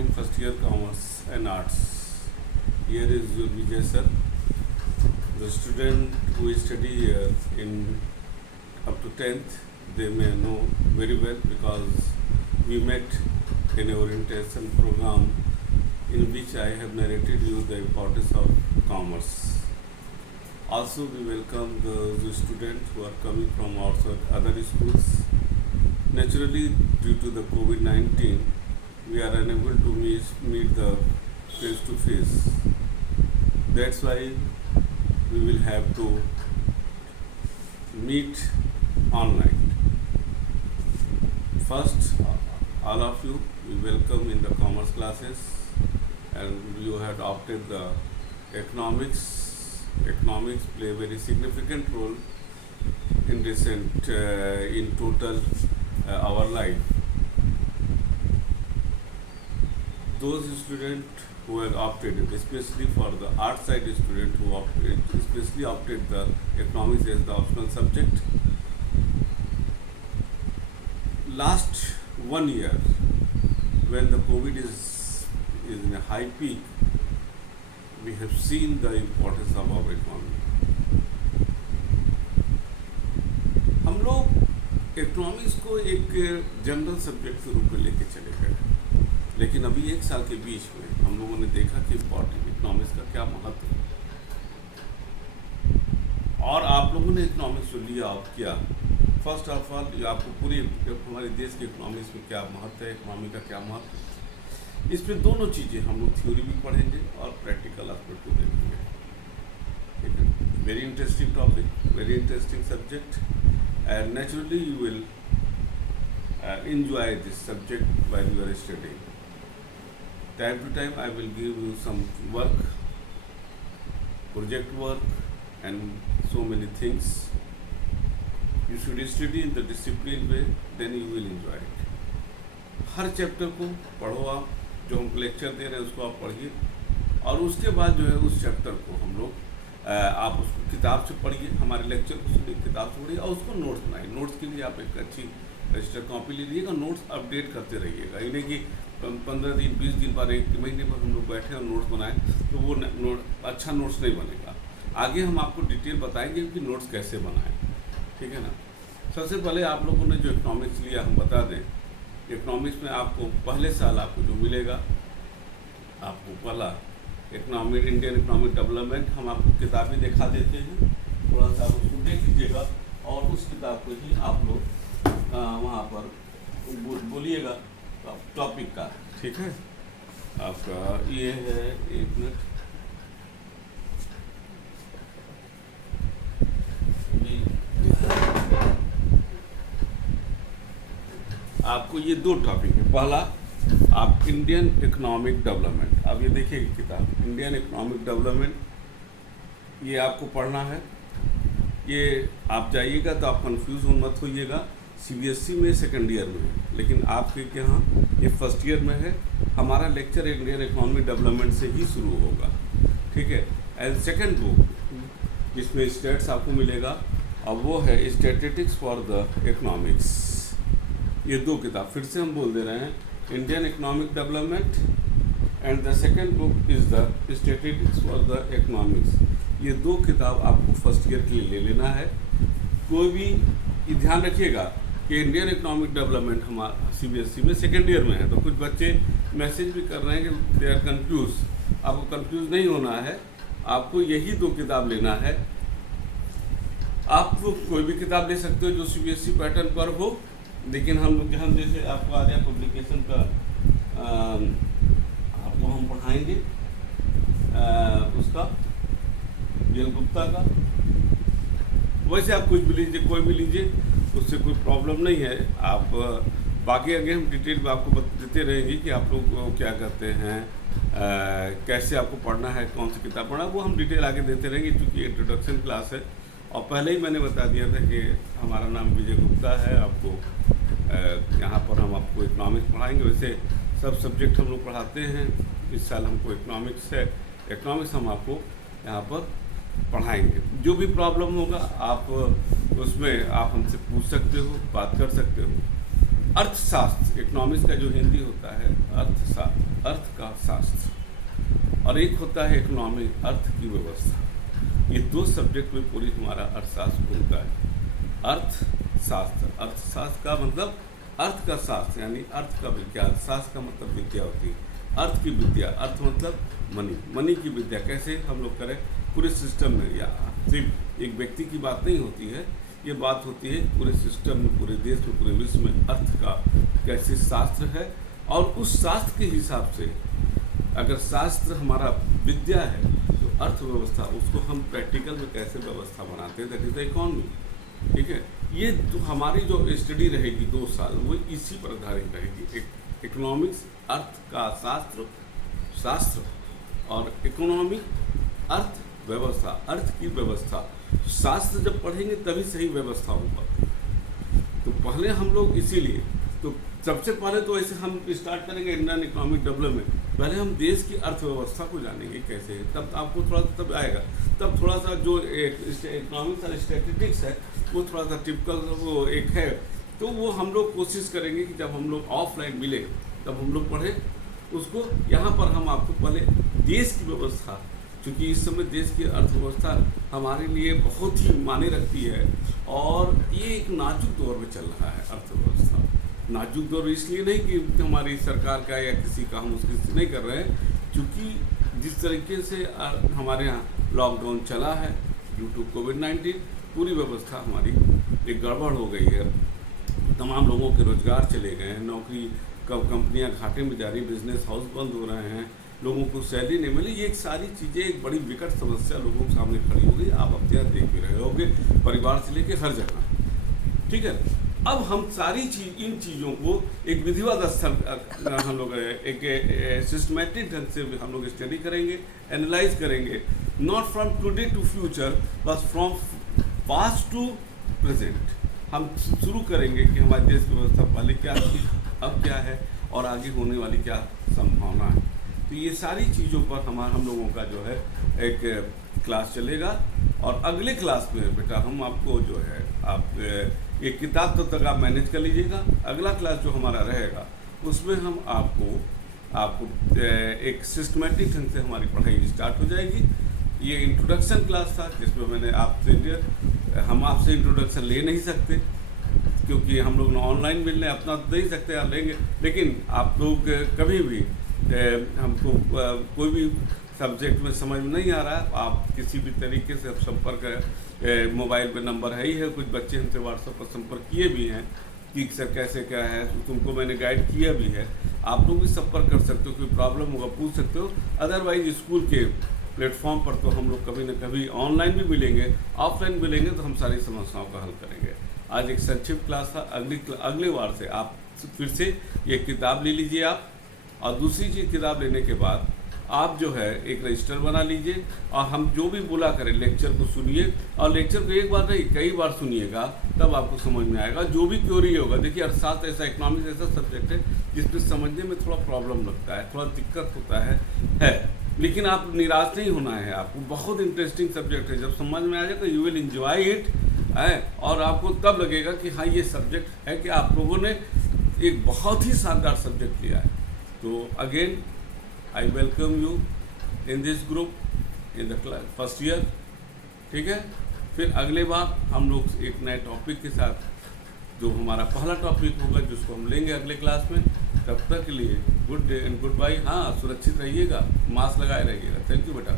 morning, first year Commerce and Arts. Here is your Vijay sir. The student who study here in up to 10th, they may know very well because we met in a orientation program in which I have narrated you the importance of commerce. Also, we welcome the students who are coming from outside other schools. Naturally, due to the COVID-19, we are unable to meet the face-to-face. That's why we will have to meet online. First, all of you, we welcome in the commerce classes, and you have opted the economics. Economics play a very significant role in recent, in total our life. Those students who have opted, especially for the art side student who opted the economics as the optional subject. Last 1 year, when the COVID is in a high peak, we have seen the importance of our economy. हम लोग economics को एक general subject के रूप में लेके चले गए, लेकिन अभी 1 साल के बीच में हम लोगों ने देखा कि इकोनॉमिक्स का क्या महत्व है, और आप लोगों ने इकोनॉमिक्स जो लिया आप किया, फर्स्ट ऑफ ऑल आपको पूरी हमारे देश के इकोनॉमिक्स में क्या महत्व है, इकोनॉमी का क्या महत्व है, इसमें दोनों चीज़ें हम लोग थ्योरी भी पढ़ेंगे और प्रैक्टिकल एस्पेक्ट को देखेंगे. ठीक है, very interesting topic, very interesting subject, and naturally you will enjoy this subject while you are studying. Time to time I will give you some work, project work, and so many things. You should study in the disciplined way, then you will enjoy it. Her chapter को पढ़ो आप, जो हम lecture दे रहे हैं उसको आप पढ़िए, और उसके बाद जो है उस चैप्टर को हम लोग आप उसको किताब से पढ़िए, हमारे लेक्चर को सुनिए, किताब से पढ़िए और उसको नोट्स बनाइए. नोट्स के लिए आप एक अच्छी रजिस्टर कॉपी ले लीजिएगा, नोट्स अपडेट करते रहिएगा. ये नहीं कि 15 दिन 20 दिन बाद 1 महीने पर हम लोग बैठे और नोट्स बनाएं, तो वो अच्छा नोट्स नहीं बनेगा. आगे हम आपको डिटेल बताएंगे कि नोट्स कैसे बनाएं. ठीक है ना. सबसे पहले आप लोगों ने जो इकोनॉमिक्स लिया, हम बता दें, इकोनॉमिक्स में आपको पहले साल आपको जो मिलेगा, आपको पहला इकोनॉमिक इंडियन इकोनॉमिक डेवलपमेंट, हम आपको किताबें दिखा देते हैं, थोड़ा सा आप उसको देख लीजिएगा और उस किताब को ही आप लोग वहाँ पर बोलिएगा टॉपिक का. ठीक है, आपका ये है, 1 मिनट, आपको ये 2 टॉपिक है. पहला आप इंडियन इकोनॉमिक डेवलपमेंट, अब ये देखिए किताब इंडियन इकोनॉमिक डेवलपमेंट, ये आपको पढ़ना है. ये आप जाइएगा तो आप कंफ्यूज मत होइएगा. सीबीएसई में सेकेंड ईयर में है, लेकिन आपके यहाँ ये फर्स्ट ईयर में है. हमारा लेक्चर इंडियन इकोनॉमिक डेवलपमेंट से ही शुरू होगा. ठीक है. एंड सेकेंड बुक जिसमें स्टेट्स आपको मिलेगा, और वो है स्टैटिस्टिक्स फॉर द इकोनॉमिक्स. ये 2 किताब फिर से हम बोल दे रहे हैं, Indian economic development and the second book is the statistics for the economics. ये 2 किताब आपको फर्स्ट ईयर के लिए ले लेना है. कोई भी ध्यान रखिएगा कि इंडियन इकोनॉमिक डेवलपमेंट हमारा सीबीएसई में सेकेंड ईयर में है, तो कुछ बच्चे मैसेज भी कर रहे हैं कि दे आर कन्फ्यूज. आपको कन्फ्यूज नहीं होना है, आपको यही 2 किताब लेना है. आप कोई भी किताब ले सकते हो जो सीबीएसई पैटर्न पर हो, लेकिन हम जैसे आपको आ जाए पब्लिकेशन का आपको हम पढ़ाएंगे उसका जेल गुप्ता का. वैसे आप कुछ भी लीजिए, कोई भी लीजिए, उससे कोई प्रॉब्लम नहीं है. आप बाकी आगे हम डिटेल में आपको देते रहेंगे कि आप लोग क्या करते हैं, कैसे आपको पढ़ना है, कौन सी किताब पढ़ना, वो हम डिटेल आगे देते रहेंगे, क्योंकि इंट्रोडक्शन क्लास है. और पहले ही मैंने बता दिया था कि हमारा नाम विजय गुप्ता है. आपको यहाँ पर हम आपको इकोनॉमिक्स पढ़ाएंगे. वैसे सब सब्जेक्ट हम लोग पढ़ाते हैं. इस साल हमको इकोनॉमिक्स है, इकोनॉमिक्स हम आपको यहाँ पर पढ़ाएंगे. जो भी प्रॉब्लम होगा आप उसमें आप हमसे पूछ सकते हो, बात कर सकते हो. अर्थशास्त्र, इकोनॉमिक्स का जो हिंदी होता है अर्थशास्त्र, अर्थ का शास्त्र, और एक होता है इकोनॉमिक, अर्थ की व्यवस्था। ये दो सब्जेक्ट में पूरी हमारा अर्थशास्त्र खुलता है। अर्थशास्त्र, अर्थशास्त्र का मतलब अर्थ का शास्त्र यानी अर्थ का विज्ञान, शास्त्र का मतलब विद्या होती है, अर्थ की विद्या, अर्थ मतलब मनी, मनी की विद्या कैसे हम लोग करें पूरे सिस्टम में। या सिर्फ एक व्यक्ति की बात नहीं होती है, ये बात होती है पूरे सिस्टम में, पूरे देश में, पूरे विश्व में अर्थ का कैसे शास्त्र है, और उस शास्त्र के हिसाब से अगर शास्त्र हमारा विद्या है तो अर्थव्यवस्था उसको हम प्रैक्टिकल में कैसे व्यवस्था बनाते हैं, दैट इज द इकोनॉमी। ठीक है, ये जो हमारी जो स्टडी रहेगी 2 साल वो इसी पर आधारित रहेगी। इकोनॉमिक्स, अर्थ का शास्त्र, शास्त्र और इकोनॉमी, अर्थ व्यवस्था, अर्थ की व्यवस्था। शास्त्र जब पढ़ेंगे तभी सही व्यवस्था होगा। तो पहले हम लोग इसीलिए तो सबसे पहले तो ऐसे हम स्टार्ट करेंगे इंडियन इकोनॉमिक डेवलपमेंट। पहले हम देश की अर्थव्यवस्था को जानेंगे कैसे है, तब आपको थोड़ा सा तब आएगा। तब थोड़ा सा जो इकोनॉमिक्स और स्टैटिस्टिक्स है वो थोड़ा सा टिपिकल वो एक है, तो वो हम लोग कोशिश करेंगे कि जब हम लोग ऑफलाइन मिले तब हम लोग पढ़ें उसको। यहाँ पर हम आपको पहले देश की व्यवस्था, क्योंकि इस समय देश की अर्थव्यवस्था हमारे लिए बहुत ही मायने रखती है, और ये एक नाजुक दौर में चल रहा है अर्थव्यवस्था। नाजुक दौर इसलिए नहीं कि हमारी सरकार का या किसी का हम उसकी नहीं कर रहे हैं, क्योंकि जिस तरीके से हमारे यहाँ लॉकडाउन चला है ड्यू टू कोविड-19, पूरी व्यवस्था हमारी एक गड़बड़ हो गई है। तमाम लोगों के रोजगार चले गए हैं, नौकरी कंपनियां घाटे में जा रही, बिजनेस हाउस बंद हो रहे हैं, लोगों को सैलरी नहीं मिली। ये एक सारी चीज़ें एक बड़ी विकट समस्या लोगों के सामने खड़ी हो गई। आप अपने यहाँ देख भी रहे होंगे, परिवार से लेकर हर जगह। ठीक है, अब हम सारी इन चीज़ों को एक विधिवत स्तर हम लोग एक सिस्टमेटिक ढंग से हम लोग स्टडी करेंगे, एनालाइज करेंगे, not from today to future बस फ्रॉम पास्ट टू प्रेजेंट। हम शुरू करेंगे कि हमारे देश की व्यवस्था पहले क्या थी, अब क्या है, और आगे होने वाली क्या संभावना है। तो ये सारी चीज़ों पर हम लोगों का जो है एक क्लास चलेगा। और अगले क्लास में बेटा हम आपको जो है आप एक किताब तक आप मैनेज कर लीजिएगा। अगला क्लास जो हमारा रहेगा उसमें हम आपको एक सिस्टमेटिक ढंग से हमारी पढ़ाई स्टार्ट हो जाएगी। ये इंट्रोडक्शन क्लास था जिसमें मैंने हम आपसे इंट्रोडक्शन ले नहीं सकते, क्योंकि हम लोग ऑनलाइन मिलने अपना तो दे ही सकते हैं, लेंगे, लेकिन आप लोग कभी भी हमको कोई भी सब्जेक्ट में समझ में नहीं आ रहा है, आप किसी भी तरीके से संपर्क, मोबाइल पे नंबर है ही है, कुछ बच्चे हमसे व्हाट्सएप पर संपर्क किए भी हैं कि सर कैसे क्या है, तो तुमको मैंने गाइड किया भी है। आप लोग भी संपर्क कर सकते हो, कोई प्रॉब्लम होगा पूछ सकते हो। अदरवाइज स्कूल के प्लेटफॉर्म पर तो हम लोग कभी न कभी ऑनलाइन भी मिलेंगे, ऑफलाइन मिलेंगे, तो हम सारी समस्याओं का हल करेंगे। आज एक संक्षिप्त क्लास था। अगले बार से आप फिर से ये किताब ले लीजिए आप, और दूसरी चीज़ किताब लेने के बाद आप जो है एक रजिस्टर बना लीजिए, और हम जो भी बोला करें लेक्चर को सुनिए, और लेक्चर को एक बार नहीं कई बार सुनिएगा, तब आपको समझ में आएगा। जो भी क्वेरी होगा, देखिए अर्थशास्त्र ऐसा, इकोनॉमिक्स ऐसा सब्जेक्ट है जिसमें समझने में थोड़ा प्रॉब्लम लगता है, थोड़ा दिक्कत होता है, लेकिन आप निराश नहीं होना है। आपको बहुत इंटरेस्टिंग सब्जेक्ट है, जब समझ में आ जाए तो यू विल एंजॉय इट है, और आपको तब लगेगा कि हाँ ये सब्जेक्ट है कि आप लोगों ने एक बहुत ही शानदार सब्जेक्ट लिया है। तो again I welcome you in this group in the first year. ठीक है, फिर अगले बार हम लोग एक नए टॉपिक के साथ, जो हमारा पहला टॉपिक होगा जिसको हम लेंगे अगले क्लास में। तब तक के लिए good day and goodbye. हाँ, सुरक्षित रहिएगा, मास्क लगाए रहिएगा। थैंक यू बेटा।